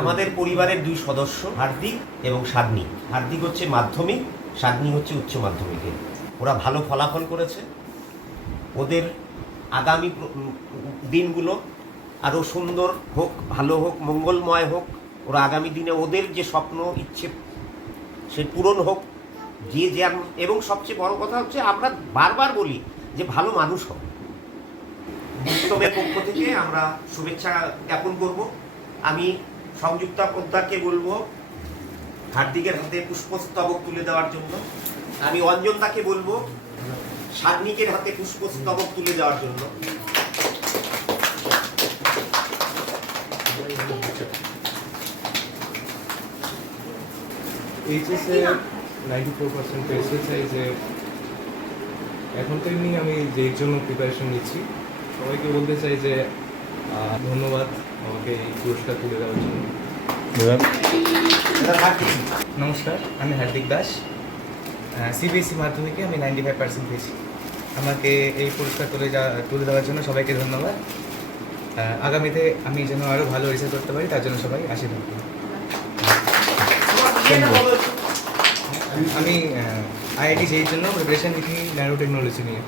আমাদের পরিবারের দুই সদস্য হার্দিক এবং সাদনী। হার্দিক হচ্ছে মাধ্যমিক, সাদনী হচ্ছে উচ্চ মাধ্যমিকে। ওরা ভালো ফলাফল করেছে। ওদের আগামী দিনগুলো আরও সুন্দর হোক, ভালো হোক, মঙ্গলময় হোক। ওরা আগামী দিনে ওদের যে স্বপ্ন ইচ্ছে সে পূরণ হোক। যে এবং সবচেয়ে বড় কথা হচ্ছে আমরা বারবার বলি যে ভালো মানুষ হোক। উত্তমের পক্ষ থেকে আমরা শুভেচ্ছা জ্ঞাপন করব। আমি সংযুক্তা পোদ্দারকে বলবো হার্দিকের হাতে পুষ্পস্তবক তুলে দেওয়ার জন্য। আমি অঞ্জনদাকে বলবো সাদনিকের হাতে পুষ্পস্তবক তুলে দেওয়ার জন্য। এইচএসে 94% পেয়েছে। চাই যে এখন তো এমনি আমি যের জন্য প্রিপারেশন নিচ্ছি, সবাইকে বলতে চাই যে ধন্যবাদ আমাকে এই পুরস্কার তুলে দেওয়ার জন্য। নমস্কার, আমি হার্দিক দাস। সিবিএসই মাধ্যমিকে আমি 95% পেয়েছি। আমাকে এই পুরস্কার তুলে দেওয়ার জন্য সবাইকে ধন্যবাদ। আগামীতে আমি যেন আরও ভালো রেজাল্ট করতে পারি তার জন্য সবাই আশীর্বাদ করি। আমি আইআইটি যেই জন্য প্রিপারেশন নিচ্ছি ন্যানো টেকনোলজি নিয়ে।